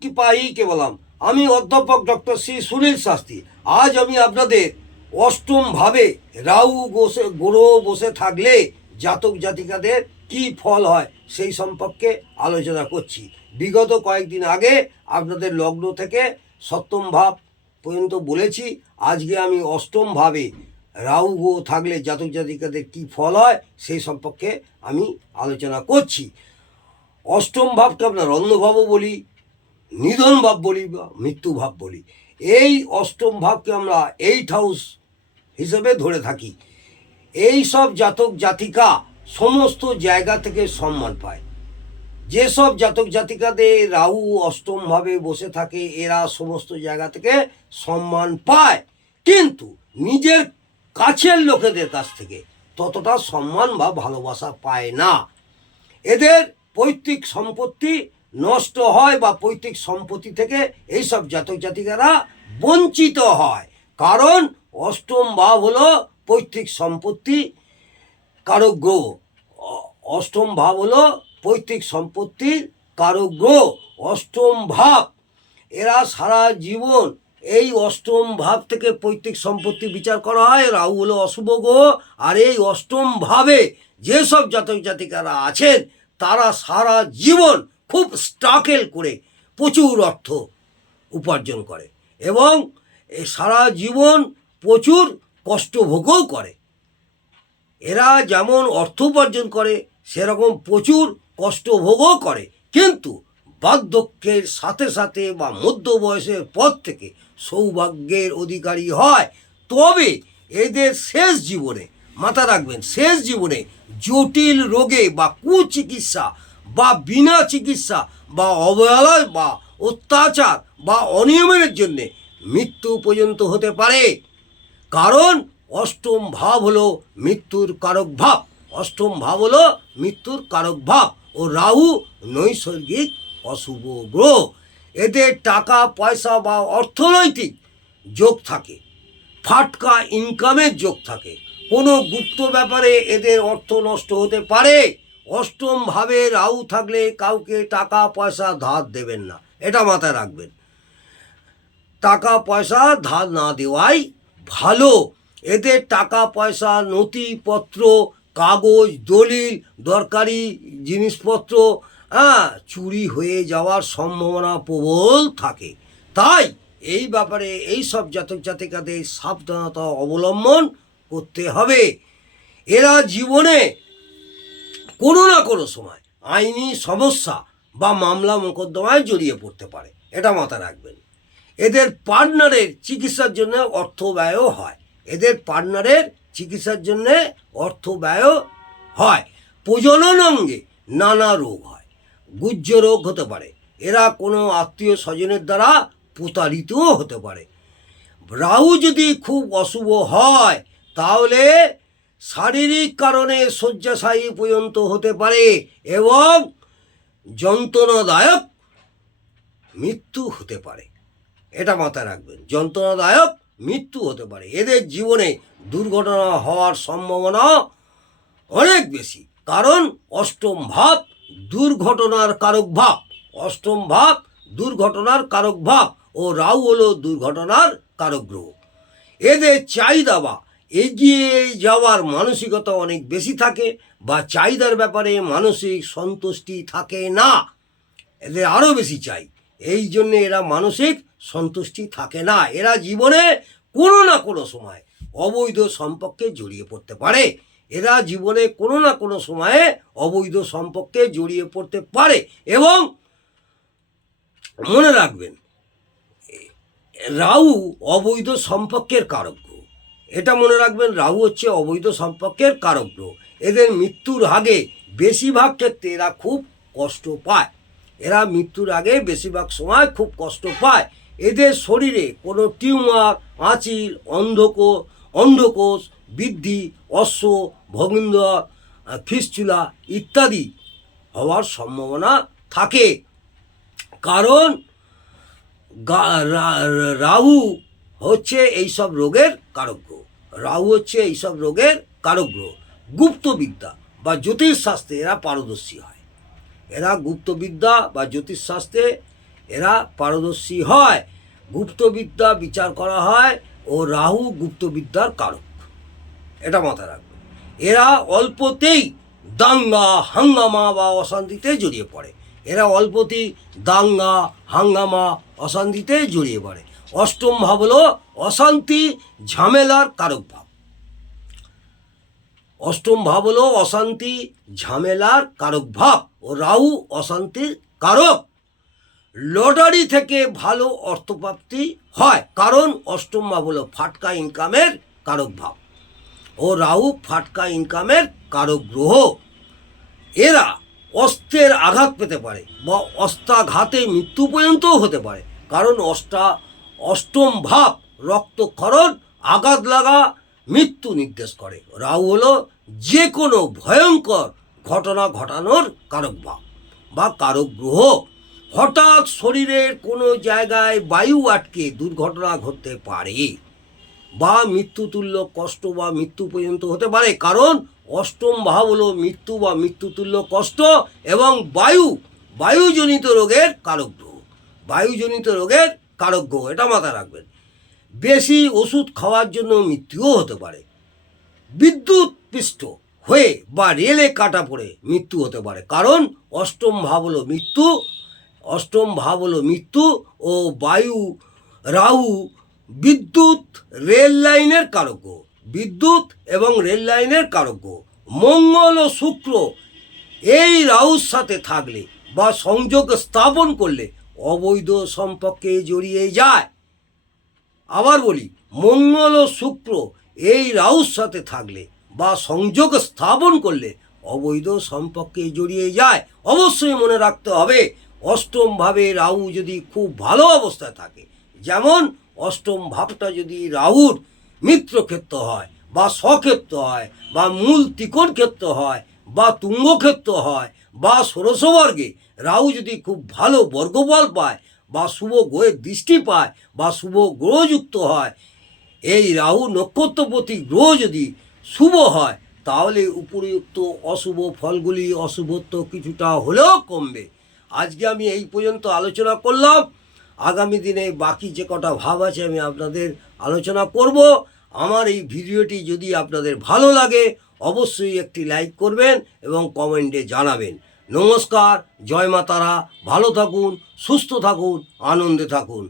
की पाही केवलम। আমি অধ্যাপক ডক্টর শ্রী সুনীল শাস্ত্রী। আজ আমি আপনাদের অষ্টম ভাবে রাহু গ্রহ বসে থাকলে জাতক জাতিকাদের কি ফল হয় সেই সম্পর্কে আলোচনা করছি। বিগত কয়েকদিন আগে আপনাদের লগ্ন থেকে সপ্তম ভাব পর্যন্ত বলেছি। আজকে আমি অষ্টম ভাবে রাহু গ্রহ থাকলে জাতক জাতিকাদের কি ফল হয় সেই সম্পর্কে আমি আলোচনা করছি। অষ্টম ভাবকে আমরা রন্ধ্রভাবও বলি, নিধন ভাব বলি বা মৃত্যু ভাব বলি। এই অষ্টম ভাবকে আমরা 8 হাউস হিসেবে ধরে থাকি। এই সব জাতক জাতিকা সমস্ত জায়গা থেকে সম্মান পায়। যেসব জাতক জাতিকাদের রাহু অষ্টমভাবে বসে থাকে এরা সমস্ত জায়গা থেকে সম্মান পায়, কিন্তু নিজের কাছের লোকেদের কাছ থেকে ততটা সম্মান বা ভালোবাসা পায় না। এদের পৈতৃক সম্পত্তি নষ্ট হয় বা পৈতৃক সম্পত্তি থেকে এইসব জাতক জাতিকারা বঞ্চিত হয়। কারণ অষ্টম ভাব হলো পৈতৃক সম্পত্তি কারক গ্রহ। অষ্টম ভাব হলো পৈতৃক সম্পত্তির কারক গ্রহ। অষ্টম ভাব এরা সারা জীবন এই অষ্টম ভাব থেকে পৈতৃক সম্পত্তি বিচার করা হয়। রাহু হলো অশুভ গ্রহ। আর এই অষ্টম ভাবে যেসব জাতক জাতিকারা আছেন তারা সারা জীবন খুব স্ট্রাগল করে প্রচুর অর্থ উপার্জন করে এবং সারা জীবন প্রচুর কষ্টভোগও করে। এরা যেমন অর্থ উপার্জন করে সেরকম প্রচুর কষ্টভোগও করে, কিন্তু বার্ধক্যের সাথে সাথে বা মধ্য বয়সের পর থেকে সৌভাগ্যের অধিকারী হয়। তবে এদের শেষ জীবনে, মাথা রাখবেন, শেষ জীবনে জটিল রোগে বা কুচিকিৎসা বা বিনা চিকিৎসা বা অবহেলা বা অত্যাচার বা অনিয়মের জন্যে মৃত্যু পর্যন্ত হতে পারে। কারণ অষ্টম ভাব হলো মৃত্যুর কারক ভাব। অষ্টম ভাব হলো মৃত্যুর কারক ভাব ও রাহু নৈসর্গিক অশুভ গ্রহ। এদের টাকা পয়সা বা অর্থনৈতিক যোগ থাকে, ফাটকা ইনকামের যোগ থাকে। কোনো গুপ্ত ব্যাপারে এদের অর্থ নষ্ট হতে পারে। অষ্টম ভাবে রাহু থাকলে কাউকে টাকা পয়সা ধার দেবেন না, এটা মাথায় রাখবেন। টাকা পয়সা ধার না দেওয়াই ভালো। এদের টাকা পয়সা, নথিপত্র, কাগজ, দলিল, দরকারি জিনিসপত্র চুরি হয়ে যাওয়ার সম্ভাবনা প্রবল থাকে। তাই এই ব্যাপারে এই সব জাতক জাতিকাদের সাবধানতা অবলম্বন করতে হবে। এরা জীবনে কোনো না কোনো সময় আইনি সমস্যা বা মামলা মোকদ্দমায় জড়িয়ে পড়তে পারে, এটা মাথায় রাখবেন। এদের পার্টনারের চিকিৎসার জন্য অর্থ ব্যয়ও হয়। এদের পার্টনারের চিকিৎসার জন্য অর্থ ব্যয়ও হয়। প্রজনন অঙ্গে নানা রোগ হয়, গুহ্য রোগ হতে পারে। এরা কোনো আত্মীয় স্বজনের দ্বারা প্রতারিতও হতে পারে। রাহু যদি খুব অশুভ হয় তাহলে শারীরিক কারণে শয্যাশায়ী পর্যন্ত হতে পারে এবং যন্ত্রণাদায়ক মৃত্যু হতে পারে, এটা মাথায় রাখবেন। যন্ত্রণাদায়ক মৃত্যু হতে পারে। এদের জীবনে দুর্ঘটনা হওয়ার সম্ভাবনা অনেক বেশি, কারণ অষ্টম ভাব দুর্ঘটনার কারক ভাব। অষ্টম ভাব দুর্ঘটনার কারক ভাব ও রাহু হলো দুর্ঘটনার কারক গ্রহ। এদের চাহিদা বা এগিয়ে যাওয়ার মানসিকতা অনেক বেশি থাকে বা চাহিদার ব্যাপারে মানসিক সন্তুষ্টি থাকে না। এদের আরও বেশি চাই, এই জন্যে এরা মানসিক সন্তুষ্টি থাকে না। এরা জীবনে কোনো না কোনো সময় অবৈধ সম্পর্কে জড়িয়ে পড়তে পারে। এরা জীবনে কোনো না কোনো সময়ে অবৈধ সম্পর্কে জড়িয়ে পড়তে পারে। এবং মনে রাখবেন, রাহু অবৈধ সম্পর্কের কারক গ্রহ, এটা মনে রাখবেন। রাহু হচ্ছে অবৈধ সম্পর্কের কারক গ্রহ। এদের মৃত্যুর আগে বেশিরভাগ ক্ষেত্রে এরা খুব কষ্ট পায়। এরা মৃত্যুর আগে বেশিরভাগ সময় খুব কষ্ট পায়। এদের শরীরে কোনো টিউমার, আঁচিল, অন্ধকোষ বৃদ্ধি, অশ্ব, ভগিন্দর, ফিস্চুলা ইত্যাদি হওয়ার সম্ভাবনা থাকে। কারণ রাহু হচ্ছে এইসব রোগের কারক গ্রহ। রাহু হচ্ছে এইসব রোগের কারক গ্রহ। গুপ্তবিদ্যা বা জ্যোতিষশাস্ত্রে এরা পারদর্শী হয়। এরা গুপ্তবিদ্যা বা জ্যোতিষশাস্ত্রে এরা পারদর্শী হয়। গুপ্তবিদ্যা বিচার করা হয় ও রাহু গুপ্তবিদ্যার কারক, এটা মাথায় রাখবে। এরা অল্পতেই দাঙ্গা হাঙ্গামা বা অশান্তিতে জড়িয়ে পড়ে। এরা অল্পতেই দাঙ্গা হাঙ্গামা অশান্তিতে জড়িয়ে পড়ে। অষ্টম ভাব হলো অশান্তি ঝামেলার কারক ভাব। অষ্টম ভাব হলো অশান্তি ঝামেলার কারক ভাব ও রাহু অশান্তির কারক। লটারি থেকে ভালো অর্থপ্রাপ্তি হয়, কারণ অষ্টম ভাব হলো ফাটকা ইনকামের কারক ভাব ও রাহু ফাটকা ইনকামের কারক গ্রহ। এরা অস্ত্রের আঘাত পেতে পারে বা অস্ত্রাঘাতে মৃত্যু পর্যন্তও হতে পারে, কারণ অষ্টম ভাব রক্তক্ষরণ আঘাত লাগা মৃত্যু নির্দেশ করে। রাহু হলো যে কোনো ভয়ঙ্কর ঘটনা ঘটানোর কারক ভাব বা কারক গ্রহ। হঠাৎ শরীরের কোনো জায়গায় বায়ু আটকে দুর্ঘটনা ঘটতে পারে বা মৃত্যুতুল্য কষ্ট বা মৃত্যু পর্যন্ত হতে পারে, কারণ অষ্টম ভাব হলো মৃত্যু বা মৃত্যুতুল্য কষ্ট এবং বায়ুজনিত রোগের কারক গ্রহ। বায়ুজনিত রোগের কারক গ্রহ, এটা মাথায় রাখবেন। বেশি ওষুধ খাওয়ার জন্য মৃত্যুও হতে পারে। বিদ্যুৎ পৃষ্ঠ হয়ে বা রেলে কাটা পড়ে মৃত্যু হতে পারে, কারণ অষ্টম ভাব হলো মৃত্যু। অষ্টম ভাব হলো মৃত্যু ও রাহু বিদ্যুৎ রেল লাইনের কারক। বিদ্যুৎ এবং রেল লাইনের কারক। মঙ্গল ও শুক্র এই রাহুর সাথে থাকলে বা সংযোগ স্থাপন করলে অবৈধ সম্পর্কে জড়িয়ে যায়। আবার বলি, মঙ্গল ও শুক্র এই রাহুর সাথে থাকলে বা সংযোগ স্থাপন করলে অবৈধ সম্পর্কে জড়িয়ে যায়। অবশ্যই মনে রাখতে হবে, অষ্টম ভাবে রাহু যদি খুব ভালো অবস্থায় থাকে, যেমন অষ্টম ভাবটা যদি রাহুর মিত্রক্ষেত্র হয় বা স্বক্ষেত্র হয় বা মূল ত্রিকোণ ক্ষেত্র হয় বা তুঙ্গক্ষেত্র হয় বা ষোড়শবর্গে রাহু যদি খুব ভালো বর্গবল পায় বা শুভ গ্রহের দৃষ্টি পায় বা শুভ গ্রহযুক্ত হয়, এই রাহু নক্ষত্রপতি গ্রহ যদি শুভ হয়, তাহলে উপযুক্ত অশুভ ফলগুলি অশুভত্ব কিছুটা হলেও কমবে। আজকে আমি এই পর্যন্ত আলোচনা করলাম। আগামী দিনে বাকি যে কটা ভাব আছে আমি আপনাদের আলোচনা করব। আমার এই ভিডিওটি যদি আপনাদের ভালো লাগে অবশ্যই একটি লাইক করবেন এবং কমেন্টে জানাবেন। নমস্কার, জয় মা তারা, ভালো থাকুন, সুস্থ থাকুন, আনন্দে থাকুন।